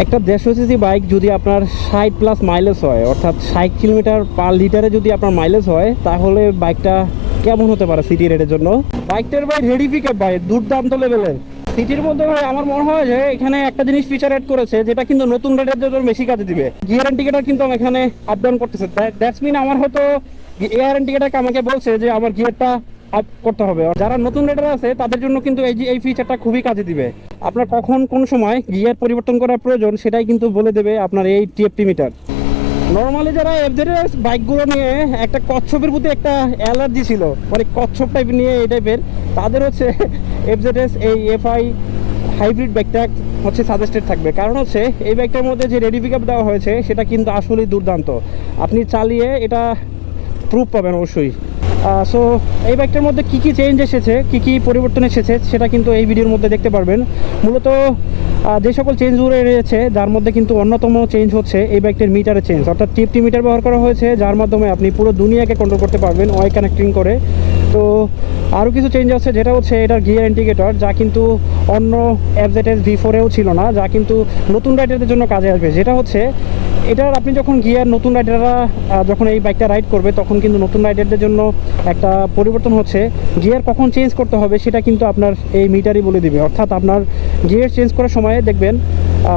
একটা 150 CC bike যদি আপনার 60+ মাইলেজ হয়, অর্থাৎ 60 কিলোমিটার পার লিটারে যদি আপনার মাইলেজ হয়, তাহলে বাইকটা কেমন হতে পারে সিটি রেডের জন্য। বাইকটার ভাই রেডি পিক আপ ভাই দুর্দান্ত লেভেলের। সিটির মধ্যে ভাই আমার মনে হয় যে এখানে একটা জিনিস ফিচার অ্যাড করেছে যেটা কিন্তু নতুন রাইডার জন্য বেশি কাজে দিবে। গিয়ার ইন্ডিকেটর কিন্তু এখানে আপ ডাউন করতেছে। দ্যাটস মিন আমার হয়তো এয়ার ইন্ডিকেটর আমাকে বলছে যে আমার গিয়ারটা আপ করতে হবে। যারা নতুন রাইডার আছে তাদের জন্য কিন্তু এই ফিচারটা খুবই কাজে দিবে। আপনার কখন কোন সময় গিয়ার পরিবর্তন করার প্রয়োজন সেটাই কিন্তু বলে দেবে আপনার এই টিএফটি মিটার। নর্মালি যারা এফজেডএস বাইকগুলো নিয়ে একটা কচ্ছপের প্রতি একটা অ্যালার্জি ছিল, মানে কচ্ছপ টাইপ নিয়ে এই টাইপের, তাদের হচ্ছে এফজেডএস এই এফআই হাইব্রিড বাইকটা হচ্ছে সাজেস্টেড থাকবে। কারণ হচ্ছে এই বাইকটার মধ্যে যে রেডি পিক আপ দেওয়া হয়েছে সেটা কিন্তু আসলেই দুর্দান্ত। আপনি চালিয়ে এটা প্রুফ পাবেন অবশ্যই। সো এই বাইকটার মধ্যে কী কী চেঞ্জ এসেছে, কী কী পরিবর্তন এসেছে সেটা কিন্তু এই ভিডিওর মধ্যে দেখতে পারবেন। মূলত যে সকল চেঞ্জগুলো রয়েছে যার মধ্যে কিন্তু অন্যতম চেঞ্জ হচ্ছে এই বাইকটির মিটারের চেঞ্জ, অর্থাৎ টিএফটি মিটার ব্যবহার করা হয়েছে যার মাধ্যমে আপনি পুরো দুনিয়াকে কন্ট্রোল করতে পারবেন ওয়াই কানেক্টিং করে। তো আরও কিছু চেঞ্জ আছে যেটা হচ্ছে এটার গিয়ার ইন্ডিকেটর, যা কিন্তু অন্য এফজেডএস V4-এও ছিল না, যা কিন্তু নতুন রাইডারদের জন্য কাজে আসবে। যেটা হচ্ছে এটার আপনি যখন গিয়ার নতুন রাইডাররা যখন এই বাইকটা রাইড করবে তখন কিন্তু নতুন রাইডারদের জন্য একটা পরিবর্তন হচ্ছে, গিয়ার কখন চেঞ্জ করতে হবে সেটা কিন্তু আপনার এই মিটারই বলে দিবে। অর্থাৎ আপনার গিয়ার চেঞ্জ করার সময় দেখবেন,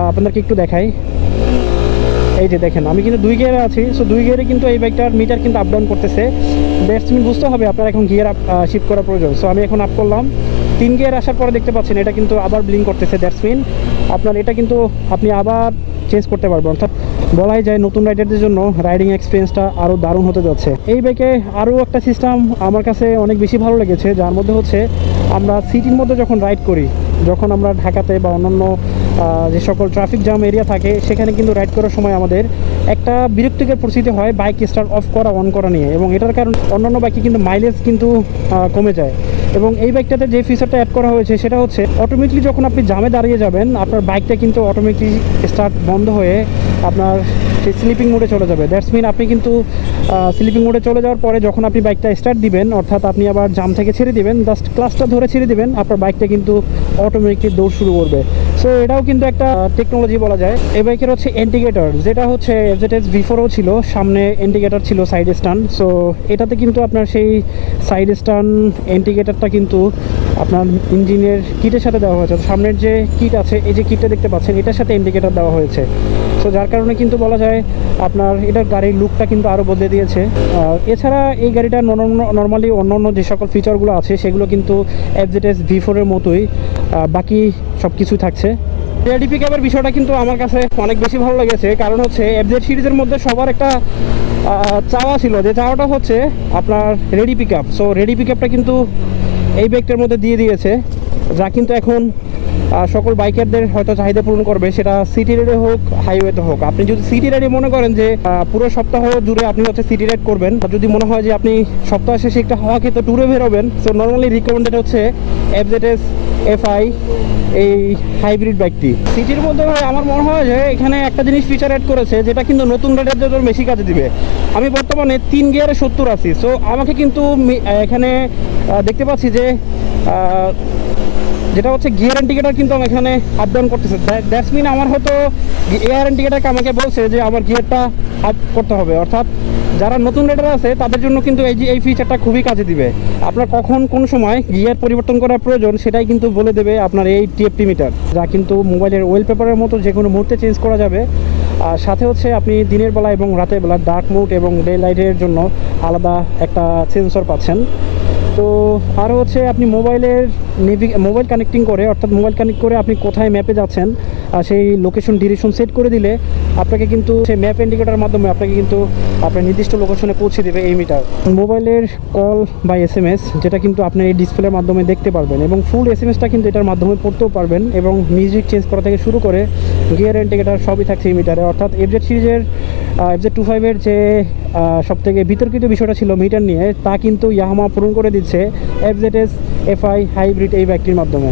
আপনাদেরকে একটু দেখাই, এই যে দেখেন আমি কিন্তু 2 গিয়ারে আছি। সো 2 গিয়ারে কিন্তু এই বাইকটার মিটার কিন্তু আপ ডাউন করতেছে। দ্যাটস মিন বুঝতে হবে আপনার এখন গিয়ার শিফট করা প্রয়োজন। সো আমি এখন আপ করলাম, 3 গিয়ার আসার পরে দেখতে পাচ্ছেন এটা কিন্তু আবার ব্লিং করতেছে। দ্যাটস মিন আপনার এটা কিন্তু আপনি আবার চেঞ্জ করতে পারবেন। অর্থাৎ বলাই যায় নতুন রাইডারদের জন্য রাইডিং এক্সপিরিয়েন্সটা আরও দারুণ হতে যাচ্ছে। এই বাইকে আরও একটা সিস্টেম আমার কাছে অনেক বেশি ভালো লেগেছে, যার মধ্যে হচ্ছে আমরা সিটির মধ্যে যখন রাইড করি, যখন আমরা ঢাকাতে বা অন্যান্য যে সকল ট্রাফিক জ্যাম এরিয়া থাকে সেখানে কিন্তু রাইড করার সময় আমাদের একটা বিরক্তিকর পরিস্থিতি হয় বাইক স্টার্ট অফ করা অন করা নিয়ে, এবং এটার কারণ অন্যান্য বাইকে কিন্তু মাইলেজ কিন্তু কমে যায়। এবং এই বাইকটাতে যে ফিচারটা অ্যাড করা হয়েছে সেটা হচ্ছে অটোমেটিকলি যখন আপনি জামে দাঁড়িয়ে যাবেন আপনার বাইকটা কিন্তু অটোমেটিকলি স্টার্ট বন্ধ হয়ে আপনার সেই স্লিপিং মোডে চলে যাবে। দ্যাটস মিন আপনি কিন্তু স্লিপিং মোডে চলে যাওয়ার পরে যখন আপনি বাইকটা স্টার্ট দিবেন, অর্থাৎ আপনি আবার জাম থেকে ছেড়ে দিবেন, জাস্ট ক্লাচটা ধরে ছেড়ে দিবেন, আপনার বাইকটা কিন্তু অটোমেটিকলি দৌড় শুরু করবে। সো এটাও কিন্তু একটা টেকনোলজি বলা যায়। এই বাইকের হচ্ছে ইন্ডিকেটর, যেটা হচ্ছে এফজেডএস V4-ও ছিল, সামনে ইন্ডিকেটর ছিল সাইড স্ট্যান্ড। সো এটাতে কিন্তু আপনার সেই সাইড স্ট্যান্ড ইন্ডিকেটরটা কিন্তু আপনার ইঞ্জিনের কিটের সাথে দেওয়া হয়েছে। সামনের যে কিট আছে, এই যে কিটটা দেখতে পাচ্ছেন, এটার সাথে ইন্ডিকেটর দেওয়া হয়েছে। সো যার কারণে কিন্তু বলা যায় আপনার এটার গাড়ির লুকটা কিন্তু আরও বদলে দিয়েছে। এছাড়া এই গাড়িটা নর্মালি অন্য যে সকল ফিচারগুলো আছে সেগুলো কিন্তু এফজেডএস V4-এর মতোই বাকি সব কিছুই থাকছে। রেডি পিক আপের বিষয়টা কিন্তু আমার কাছে অনেক বেশি ভালো লেগেছে, কারণ হচ্ছে এফজেড সিরিজের মধ্যে সবার একটা চাওয়া ছিল, যে চাওয়াটা হচ্ছে আপনার ready pick up. So ready pick আপটা কিন্তু এই বাইকটার মধ্যে দিয়ে দিয়েছে, যা কিন্তু এখন সকল বাইকারদের হয়তো চাহিদা পূরণ করবে, সেটা সিটি রাইডে হোক হাইওয়েতে হোক। আপনি যদি সিটি রাইডে মনে করেন যে পুরো সপ্তাহ জুড়ে আপনি হচ্ছে সিটি রাইড করবেন, যদি মনে হয় যে আপনি সপ্তাহ শেষে একটা হাওয়া খেতে ট্যুরে বেরোবেন, সো নর্মালি রিকমেন্ডেড হচ্ছে এফজেডএস এফআই এই হাইব্রিড বাইকটি। সিটির মধ্যে ভাই আমার মনে হয় যে এখানে একটা জিনিস ফিচার অ্যাড করেছে যেটা কিন্তু নতুন রাইডারদের জন্য বেশি কাজে দিবে। আমি বর্তমানে 3 গিয়ারে 70 আছি। সো আমাকে কিন্তু এখানে দেখতে পাচ্ছি যে যেটা হচ্ছে গিয়ার ইন্ডিকেটর কিন্তু এখানে আপ ডাউন করতেছে। দ্যাটস মিন আমার হয়তো এয়ার ইন্ডিকেটর আমাকে বলছে যে আমার গিয়ারটা আপ করতে হবে। অর্থাৎ যারা নতুন রাইডার আছে তাদের জন্য কিন্তু এই ফিচারটা খুবই কাজে দিবে। আপনার কখন কোন সময় গিয়ার পরিবর্তন করার প্রয়োজন সেটাই কিন্তু বলে দেবে আপনার এই টিএফটি মিটার, যা কিন্তু মোবাইলের ওয়েলপেপারের মতো যে কোনো মুহূর্তে চেঞ্জ করা যাবে। আর সাথে হচ্ছে আপনি দিনের বেলা এবং রাতের বেলা ডার্ক মোড এবং ডে লাইটের জন্য আলাদা একটা সেন্সর পাচ্ছেন। তো আরও হচ্ছে আপনি মোবাইল কানেক্টিং করে, অর্থাৎ মোবাইল কানেক্ট করে আপনি কোথায় ম্যাপে যাচ্ছেন সেই লোকেশন ডিরেকশন সেট করে দিলে আপনাকে কিন্তু সেই ম্যাপ ইন্ডিকেটারের মাধ্যমে আপনাকে কিন্তু আপনার নির্দিষ্ট লোকেশনে পৌঁছে দেবে এই মিটার। মোবাইলের কল বা SMS যেটা কিন্তু আপনি এই ডিসপ্লের মাধ্যমে দেখতে পারবেন, এবং ফুল SMSটা কিন্তু এটার মাধ্যমে পড়তেও পারবেন, এবং মিউজিক চেঞ্জ করা থেকে শুরু করে গিয়ার ইন্ডিকেটার সবই থাকছে এই মিটারে। অর্থাৎ এফজেড সিরিজের FZ25-এর যে সবথেকে বিতর্কিত বিষয়টা ছিল মিটার নিয়ে, তা কিন্তু ইয়ামাহা পূরণ করে দিচ্ছে এফজেডএস এফআই হাইব্রিড এই বাইকটির মাধ্যমে।